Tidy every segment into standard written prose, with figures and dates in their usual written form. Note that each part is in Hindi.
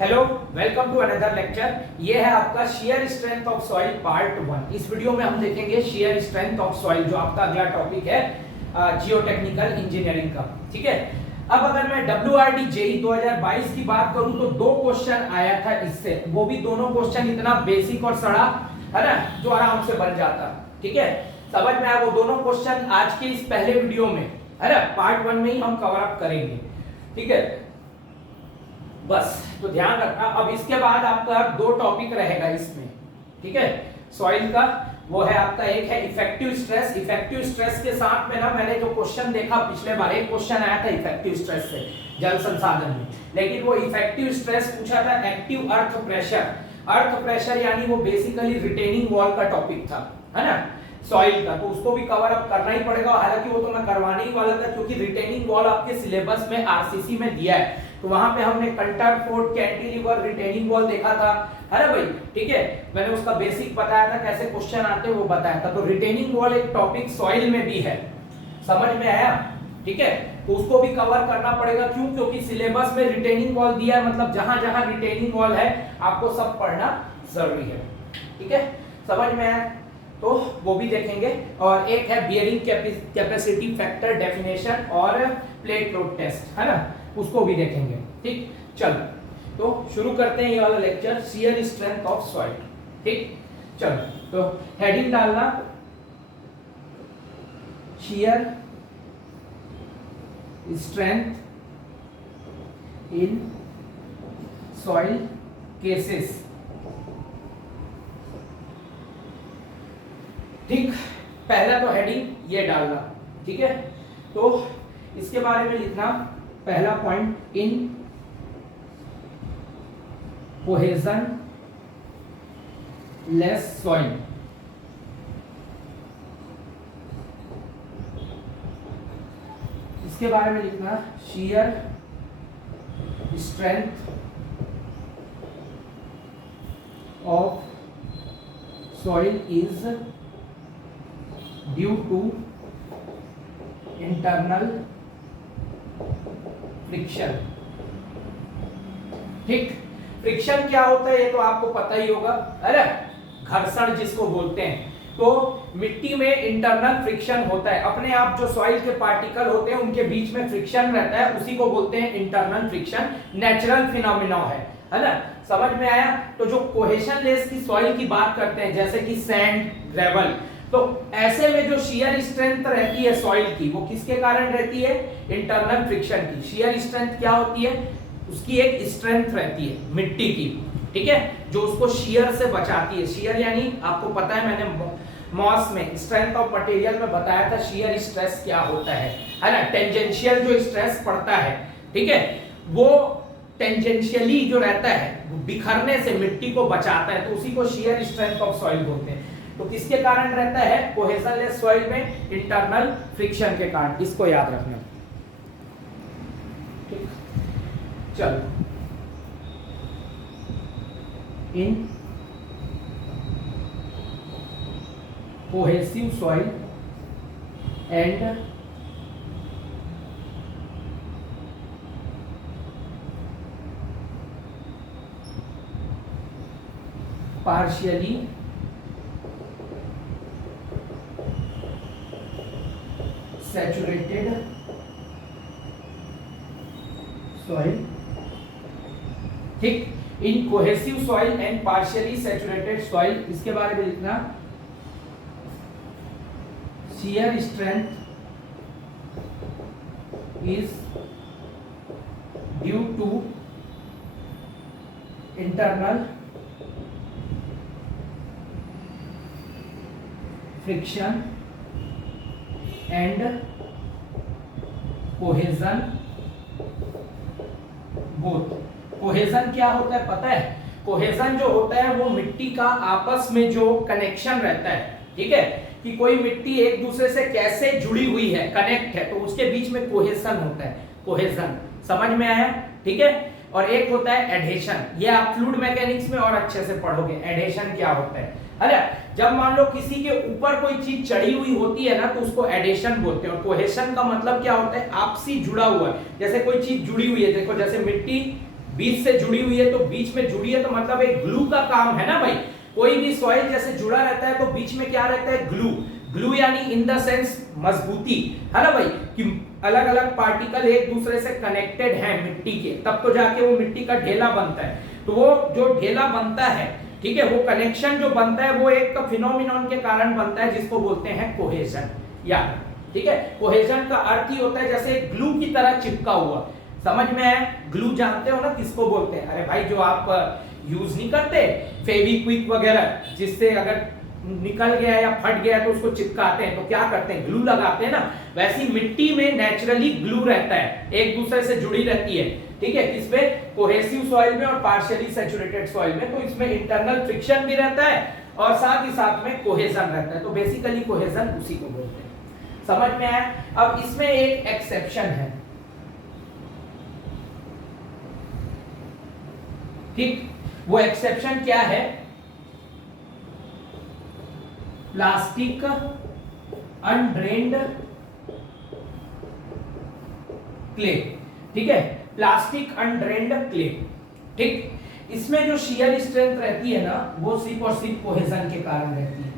Hello, welcome to another lecture. ये है आपका shear strength of soil part 1। इस वीडियो में हम देखेंगे शेयर स्ट्रेंथ ऑफ सॉइल, जो आपका अगला टॉपिक है जियोटेक्निकल इंजीनियरिंग का। ठीक है, अब अगर मैं WRD JEE 2022 की बात करूं तो दो क्वेश्चन आया था इससे, वो भी दोनों क्वेश्चन इतना बेसिक और सड़ा है ना, जो आराम से बन जाता। ठीक है, समझ में आया? वो दोनों क्वेश्चन आज के इस पहले वीडियो में है ना, पार्ट 1 में ही हम कवर अप करेंगे। ठीक है, बस तो ध्यान रखना। अब इसके बाद आपका दो टॉपिक रहेगा इसमें। ठीक है, सॉइल का वो है आपका, एक है इफेक्टिव स्ट्रेस। इफेक्टिव स्ट्रेस के साथ में ना, मैंने जो क्वेश्चन देखा पिछले बार, एक क्वेश्चन आया था इफेक्टिव स्ट्रेस से जल संसाधन में, लेकिन वो इफेक्टिव स्ट्रेस पूछा था active earth pressure. Earth pressure यानी वो बेसिकली रिटेनिंग वॉल का टॉपिक था, है ना, सॉइल का, तो उसको भी कवर अप करना ही पड़ेगा। हालांकि वो तो मैं करवाने ही वाला था, क्योंकि रिटेनिंग वॉल आपके सिलेबस में आरसीसी में दिया है, तो वहां पे हमने कंटर फोर्ट कैंटिलीवर रिटेनिंग वॉल देखा था, है ना भाई। ठीक है, मैंने उसका बेसिक बताया था, कैसे क्वेश्चन आते हैं वो बताया था। तो रिटेनिंग वॉल एक टॉपिक सॉइल में भी है, समझ में आया? ठीक है, तो उसको भी कवर करना पड़ेगा। क्यों? क्योंकि सिलेबस में रिटेनिंग वॉल दिया है, मतलब जहां जहां रिटेनिंग वॉल है आपको सब पढ़ना जरूरी है। ठीक है, समझ में आया? तो वो भी देखेंगे। और एक है बियरिंग कैपेसिटी फैक्टर डेफिनेशन और प्लेट लोड टेस्ट, है ना, उसको भी देखेंगे। ठीक, चलो तो शुरू करते हैं ये वाला lecture, shear strength of soil. ठीक, चलो तो हेडिंग डालना, shear strength in soil cases. ठीक, पहला तो हेडिंग ये डालना। ठीक है, तो इसके बारे में लिखना, पहला point, in cohesionless soil. इसके बारे में लिखना, shear strength of soil is due to internal friction. ठीक, फ्रिक्शन क्या होता है ये तो आपको पता ही होगा, अरे घर्षण जिसको बोलते हैं। तो मिट्टी में इंटरनल फ्रिक्शन होता है, अपने आप जो सॉइल के पार्टिकल होते हैं उनके बीच में फ्रिक्शन रहता है, उसी को बोलते हैं इंटरनल फ्रिक्शन। नेचुरल फिनोमेना है ना, समझ में आया? तो जो कोहेशन लेस की सॉइल की बात करते हैं, जैसे कि सैंड, ग्रेवल, तो ऐसे में जो शियर स्ट्रेंथ रहती है सॉइल की, वो किसके कारण रहती है? इंटरनल फ्रिक्शन की। शियर स्ट्रेंथ क्या होती है? उसकी एक स्ट्रेंथ रहती है मिट्टी की, ठीक है, जो उसको शियर से बचाती है। शियर यानी आपको पता है, मैंने मॉस में स्ट्रेंथ ऑफ मटेरियल में बताया था शियर स्ट्रेस क्या होता है ना। टेंजेंशियल जो स्ट्रेस पड़ता है, ठीक है, वो टेंजेंशियली जो रहता है बिखरने से मिट्टी को बचाता है, तो उसी को शियर स्ट्रेंथ ऑफ सॉइल बोलते हैं। तो किसके कारण रहता है? कोहेजन लेस सॉइल में इंटरनल फ्रिक्शन के कारण। इसको याद रखना। ठीक, चलो, in cohesive soil and partially saturated soil। ठीक, in cohesive soil and partially saturated soil, इसके बारे में लिखना, shear strength is due to internal friction and cohesion both. Cohesion क्या होता है पता है? कोहेजन जो होता है वो मिट्टी का आपस में जो कनेक्शन रहता है, ठीक है, कि कोई मिट्टी एक दूसरे से कैसे जुड़ी हुई है, कनेक्ट है, तो उसके बीच में कोहेजन होता है। कोहेजन समझ में आया? ठीक है, और एक होता है एडहेशन। ये आप फ्लूइड मैकेनिक्स में और अच्छे से पढ़ोगे, एडहेशन क्या होता है। अरे जब मान लो किसी के ऊपर कोई चीज चढ़ी हुई होती है ना, तो उसको एडेशन बोलते हैं। और कोहेशन का मतलब क्या होता है? आपसी जुड़ा हुआ है, जैसे कोई चीज जुड़ी हुई है, देखो जैसे मिट्टी बीच से जुड़ी हुई है, तो बीच में जुड़ी है तो मतलब एक ग्लू का काम है ना भाई। कोई भी सॉइल जैसे जुड़ा रहता है तो बीच में क्या रहता है, ग्लू। ग्लू यानी इन द सेंस मजबूती, है ना भाई, कि अलग अलग पार्टिकल एक दूसरे से कनेक्टेड हैं मिट्टी के, तब तो जाके वो मिट्टी का ढेला बनता है। तो वो जो ढेला बनता है, ठीक है, वो कनेक्शन जो बनता है वो एक फिनोमिनन के कारण बनता है जिसको बोलते हैं कोहेजन। या ठीक है, कोहेजन का अर्थ ही होता है जैसे ग्लू की तरह चिपका हुआ। समझ में है? ग्लू जानते हो ना किसको बोलते हैं? अरे भाई, जो आप यूज नहीं करते फेविक्विक वगैरह, जिससे अगर निकल गया या फट गया तो उसको चिपकाते हैं, तो क्या करते हैं, ग्लू लगाते हैं ना। वैसी मिट्टी में नेचुरली ग्लू रहता है, एक दूसरे से जुड़ी रहती है, ठीक है, किसमें, कोहेसिव सॉइल में और पार्शियली सैचुरेटेड सॉइल में। तो इसमें इंटरनल फ्रिक्शन भी रहता है और साथ ही साथ में कोहेजन रहता है। तो बेसिकली कोहेजन उसी को बोलते हैं। समझ में आया? अब इसमें एक एक्सेप्शन है, ठीक, वो एक्सेप्शन क्या है, प्लास्टिक अनड्रेन्ड क्ले, ठीक है, प्लास्टिक अनड्रेन्ड क्ले, ठीक। इसमें जो शियर स्ट्रेंथ रहती है ना, वो सिर्फ और सिर्फ कोहेजन के कारण रहती है।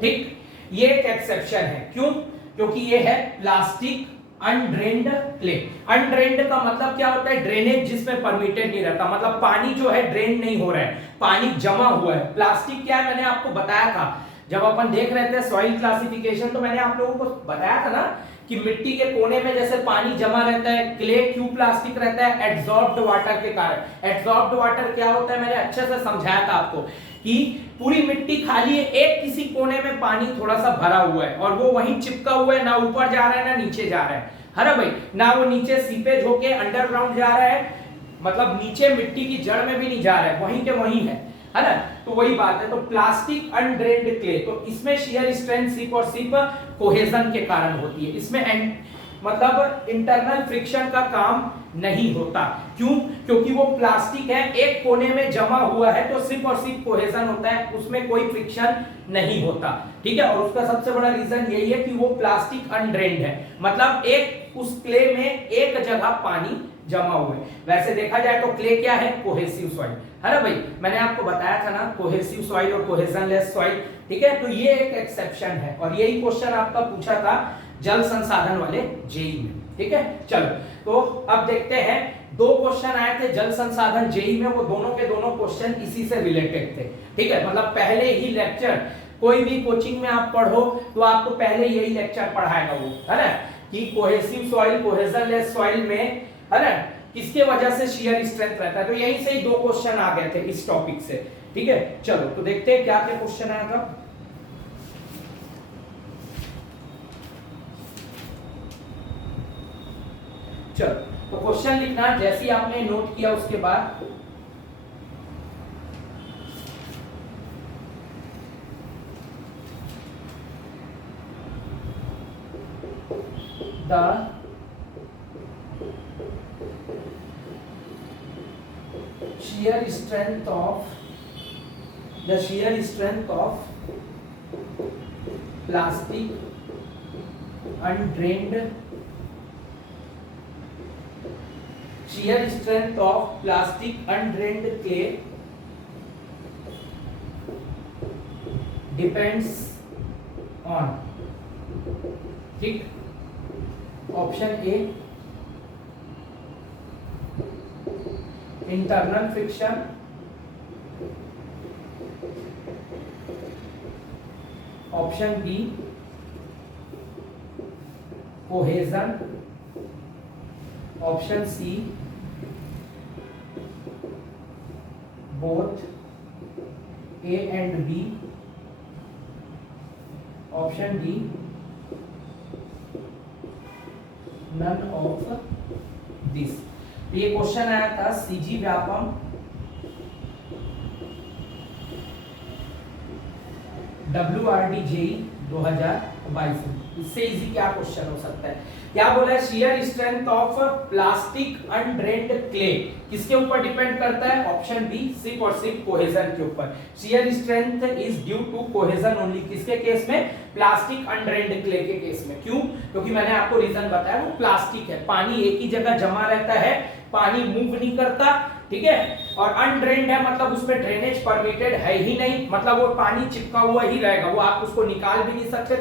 ठीक, ये एक एक्सेप्शन है। क्यों? क्योंकि ये है प्लास्टिक अनड्रेन्ड क्ले। अनड्रेन्ड का मतलब क्या होता है, ड्रेनेज जिसमें परमिटेड नहीं रहता, मतलब पानी जो है ड्रेन नहीं हो रहा है, पानी जमा हुआ है। प्लास्टिक क्या है, मैंने आपको बताया था जब अपन देख रहे थे सॉइल क्लासिफिकेशन, तो मैंने आप लोगों को बताया था ना कि मिट्टी के कोने में जैसे पानी जमा रहता है, क्ले क्यों प्लास्टिक रहता है, एड्सॉर्ब्ड वाटर के कारण। एड्सॉर्ब्ड वाटर क्या होता है, मैंने अच्छे से समझाया था आपको कि पूरी मिट्टी खाली है, एक किसी कोने में पानी थोड़ा सा भरा हुआ है और वो वहीं चिपका हुआ है, ना ऊपर जा रहा है ना नीचे जा रहा है ना भाई, ना वो नीचे सीपेज होके अंडरग्राउंड जा रहा है, मतलब नीचे मिट्टी की जड़ में भी नहीं जा रहा है, वहीं के वहीं है ना। तो वही बात है। तो प्लास्टिक अनड्रेन्ड क्ले, तो इसमें शियर स्ट्रेंथ सिर्फ और सिर्फ कोहेजन के कारण होती है, इसमें मतलब इंटरनल फ्रिक्शन का काम नहीं होता। क्यों? क्योंकि वो प्लास्टिक है, एक कोने में जमा हुआ है, तो सिर्फ और सिर्फ कोहेजन होता है, उसमें कोई फ्रिक्शन नहीं होता, ठीक है। और उसका सबसे बड़ा रीजन यही है कि वो प्लास्टिक अनड्रेन्ड है, मतलब एक उस क्ले में एक जगह पानी जमा हुआ है। वैसे देखा जाए तो क्ले क्या है, कोहेसिव सॉइल, है ना भाई, मैंने आपको बताया था ना, कोहेसिव सॉइल और कोहेजनलेस सॉइल, ठीक है। तो ये एक एक्सेप्शन है और यही क्वेश्चन आपका पूछा था जल संसाधन वाले जेई में, ठीक है। चलो, तो अब देखते हैं, दो क्वेश्चन आए थे जल संसाधन जेई में, वो दोनों के दोनों क्वेश्चन इसी से रिलेटेड थे, ठीक है। मतलब पहले ही लेक्चर, कोई भी कोचिंग में आप पढ़ो तो आपको पहले यही लेक्चर पढ़ाएगा वो, है ना, कि कोहेसिव सॉइल कोहेजनलेस सॉइल में, है ना, किसके वजह से शियर स्ट्रेंथ रहता है। तो यहीं से ही दो क्वेश्चन आ गए थे इस टॉपिक से, ठीक है। चलो, तो देखते हैं क्या क्या क्वेश्चन आया था। चलो, तो क्वेश्चन लिखना जैसे ही आपने नोट किया उसके बाद the shear strength of plastic undrained clay depends on, ठीक, option A internal friction, option B cohesion, option C both A and B, option D none of this. ये क्वेश्चन आया था सीजी व्यापम 2022 में। इससे इजी क्या क्वेश्चन हो सकता है? क्या बोला है? Shear strength of plastic undrained clay किसके ऊपर डिपेंड करता है? ऑप्शन बी, सिर्फ और सिर्फ कोहेजन के ऊपर। Shear strength is due to cohesion only, किसके केस में? प्लास्टिक अनड्रेन्ड क्ले के केस में। क्यों? क्योंकि मैंने आपको रीजन बताया, वो प्लास्टिक है, पानी एक ही जगह जमा रहता है, पानी मूव नहीं करता, ठीक है, और अनड्रेन्ड है मतलब उसमें ड्रेनेज परमिटेड है ही नहीं, मतलब वो पानी चिपका हुआ ही रहेगा, वो आप उसको निकाल भी नहीं सकते।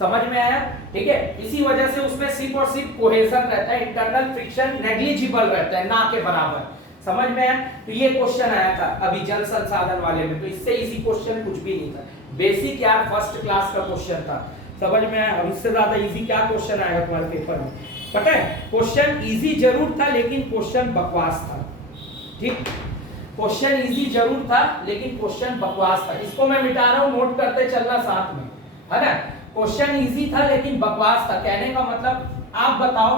समझ में आया? ठीक है, इसी वजह से उसमें सिर्फ और सिर्फ कोहेजन रहता है, इंटरनल फ्रिक्शन नेग्लिजिबल रहता है, ना के बराबर। समझ में आया? तो ये क्वेश्चन आया था अभी जल संसाधन वाले में, तो इससे इजी क्वेश्चन कुछ भी नहीं था, बेसिक यार फर्स्ट क्लास का क्वेश्चन था। समझ में आया? अब इससे ज्यादा इजी क्या क्वेश्चन आएगा तुम्हारे पेपर में? पता है, क्वेश्चन इजी जरूर था लेकिन क्वेश्चन बकवास था। ठीक, क्वेश्चन इजी जरूर था लेकिन क्वेश्चन बकवास था। इसको मैं मिटा रहा हूं, नोट करते चलना साथ में, है ना? क्वेश्चन इजी था लेकिन बकवास था, कहने का मतलब आप बताओ,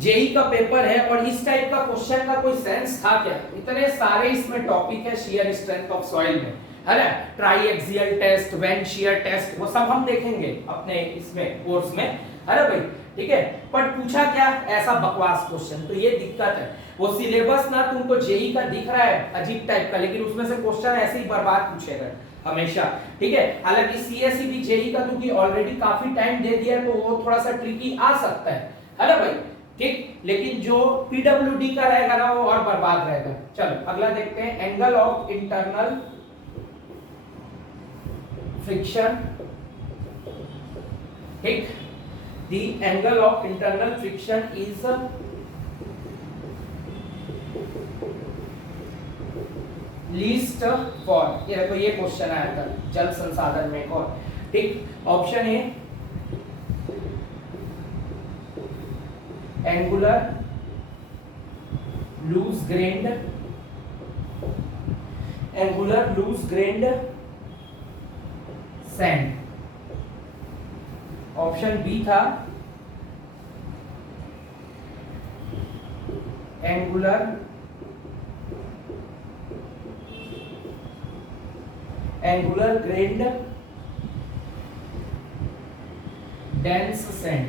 जेई का पेपर है और इस टाइप का क्वेश्चन का कोई सेंस था क्या? इतने सारे इसमें टॉपिक है शियर स्ट्रेंथ ऑफ सॉइल में, है ना? Triaxial test, vane shear test, वो सब हम देखेंगे अपने इसमें कोर्स में, है ना भाई? ठीक है, पर पूछा क्या? ऐसा बकवास क्वेश्चन, तो ये दिक्कत है। वो सिलेबस ना तुमको जेई का दिख रहा है अजीब टाइप का, लेकिन उसमें से क्वेश्चन ऐसे ही बर्बाद पूछेगा हमेशा, ठीक है। हालांकि सीएसई भी जेई का क्योंकि ऑलरेडी काफी टाइम दे दिया है तो वो थोड़ा सा ट्रिकी आ सकता है ना भाई? ठीक, लेकिन जो पीडब्ल्यूडी का रहेगा ना वो और बर्बाद रहेगा। चलो अगला देखते हैं, एंगल ऑफ इंटरनल फ्रिक्शन। ठीक, the angle of internal friction is least for, ये देखो ये क्वेश्चन आया था जल संसाधन में। और ठीक, option A angular loose grained, angular loose grained sand. Option B था angular grained dense sand.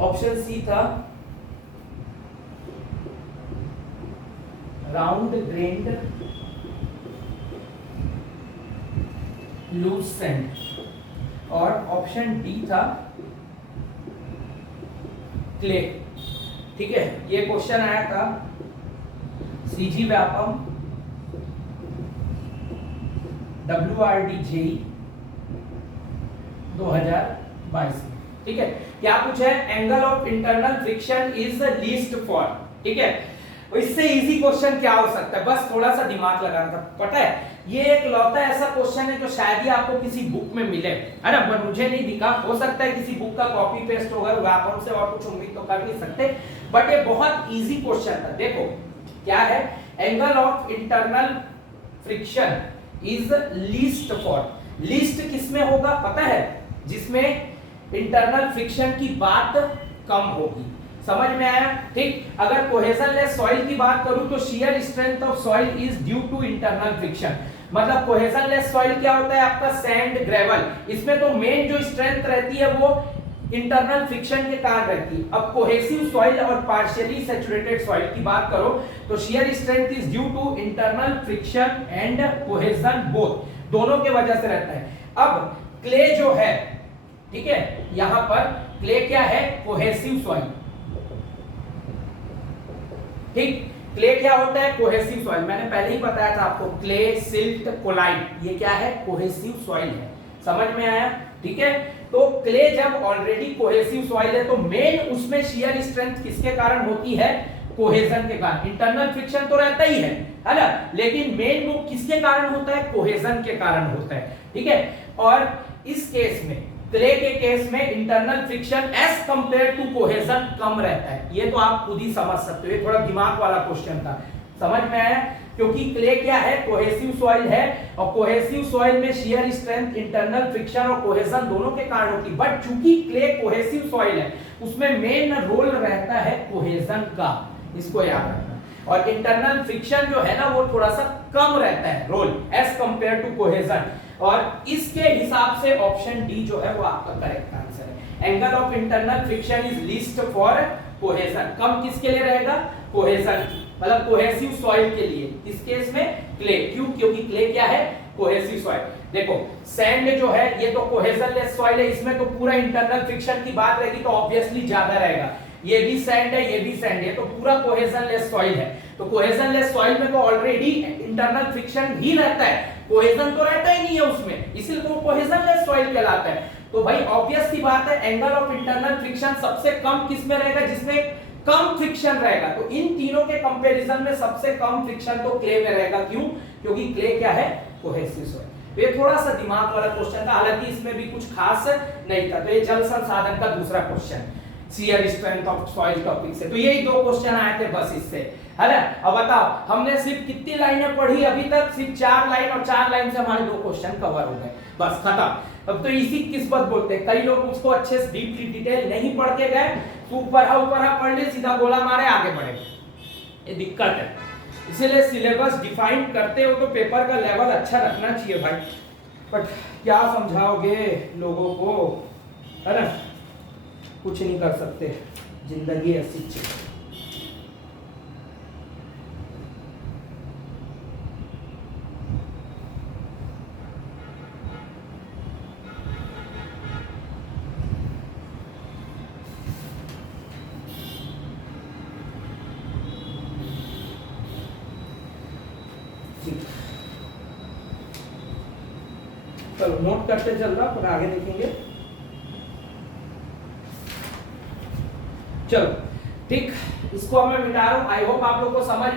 Option C था राउंड ग्रेन्ड लूज सैंड, और ऑप्शन डी था क्ले। ठीक है, ये क्वेश्चन आया था सीजी व्यापम WRD जेई 2022 में। ठीक है, क्या पूछा है? Angle of internal friction is least for. ठीक है, इससे इजी क्वेश्चन क्या हो सकता है? बस थोड़ा सा दिमाग लगाना था। पता है, ये एक लौता ऐसा क्वेश्चन है जो शायद ही आपको किसी बुक में मिले, है ना? बट मुझे नहीं दिखा, हो सकता है किसी बुक का कॉपी पेस्ट होगा, व्यापम से और कुछ उम्मीद तो कर नहीं सकते, बट ये बहुत इजी क्वेश्चन था। देखो क्या है, angle of internal friction is least for. Least किसमें होगा पता है? जिसमें इंटरनल फ्रिक्शन की बात कम होगी। समझ में आया? ठीक, अगर कोहेजनलेस सॉइल की बात करूं तो shear strength of soil is due to internal friction. मतलब कोहेजनलेस सॉइल क्या होता है? आपका सैंड, ग्रेवल, इसमें तो मेन जो स्ट्रेंथ रहती है वो इंटरनल फ्रिक्शन के कारण रहती है। अब कोहेसिव सॉइल और पार्शियली सैचुरेटेड सॉइल की बात करो तो shear strength is due to internal friction and cohesion, both, दोनों के वजह से रहता है। अब क्ले जो है, ठीक है, यहां पर क्ले क्या है? Cohesive soil. ठीक, क्ले क्या होता है? Cohesive soil. मैंने पहले ही बताया था आपको, क्ले, सिल्ट, कोलाइट, ये क्या है? कोहेसिव सॉइल है। समझ में आया? ठीक है, तो क्ले जब ऑलरेडी कोहेसिव सॉइल है तो मेन उसमें शियर स्ट्रेंथ किसके कारण होती है? कोहेजन के कारण। इंटरनल फ्रिक्शन तो रहता ही है ना, लेकिन मेन वो किसके कारण होता है? कोहेजन के कारण होता है। ठीक है, और इस केस में, क्ले के केस में internal friction as compare to cohesion कम रहता है। ये तो आप खुद ही समझ सकते हो, ये थोड़ा दिमाग वाला क्वेश्चन था। समझ में आया? क्योंकि क्ले क्या है? कोहेसिव सॉइल है, और कोहेसिव सॉइल में शियर स्ट्रेंथ इंटरनल फ्रिक्शन और कोहेजन दोनों के कारण होती है। बट चूंकि क्ले कोहेसिव सॉइल है उसमें मेन रोल रहता है कोहेजन का, इसको याद रखना। और इंटरनल फ्रिक्शन जो है ना वो थोड़ा सा कम रहता है role as compare to cohesion, और इसके हिसाब से ऑप्शन डी जो है वो आपका करेक्ट आंसर है। Angle of internal friction is least for cohesion, कम किसके लिए रहेगा? कोहेजन, मतलब कोहेसिव सॉइल के लिए। इस केस में क्ले, क्यों? क्योंकि क्ले क्या है? Cohesive soil. देखो सैंड जो है ये तो कोहेजनलेस सॉइल है, इसमें तो पूरा इंटरनल फ्रिक्शन की बात रहेगी तो ऑब्वियसली ज्यादा रहेगा। ये भी सैंड है, ये भी सैंड है, तो पूरा कोहेजनलेस सॉइल है। तो कोहेजनलेस सॉइल में तो ऑलरेडी इंटरनल फ्रिक्शन ही रहता है, कोहेजन तो रहता ही नहीं है उसमें, इसीलिए वो कोहेजनलेस सॉइल कहलाता है। तो भाई ऑब्वियस सी बात है एंगल ऑफ इंटरनल फ्रिक्शन सबसे कम किसमें रहेगा? जिसमें कम फ्रिक्शन रहेगा। तो इन तीनों के कंपैरिजन में सबसे कम फ्रिक्शन तो क्ले में रहेगा। क्यों? क्योंकि क्ले क्या है? Cohesive soil. ये थोड़ा सा दिमाग वाला क्वेश्चन था, हालांकि इसमें भी कुछ खास नहीं था। तो ये जल संसाधन का दूसरा question, shear strength of soil topic से। तो यही दो क्वेश्चन आए थे बस इससे, है ना। अब बताओ हमने सिर्फ कितनी लाइनें पढ़ी अभी तक? सिर्फ 4 लाइन, और 4 लाइन से हमारे 2 क्वेश्चन कवर हो गए, बस खत्म। अब तो इसी किस्मत बोलते हैं। कई लोग उसको अच्छे से डीपली डिटेल नहीं पढ़ के गए, ऊपर पढ़ ले, सीधा गोला मारे, आगे बढ़े, ये दिक्कत है। इसीलिए सिलेबस डिफाइन करते हो तो पेपर का लेवल अच्छा रखना चाहिए भाई, बट क्या समझाओगे लोगों को, है ना, कुछ नहीं कर सकते, जिंदगी ऐसी चीज। चलो नोट करते चल रहा, फिर आगे देखेंगे। चलो ठीक, इसको मैं मिटा रहा हूं। आई होप आप लोग को समझ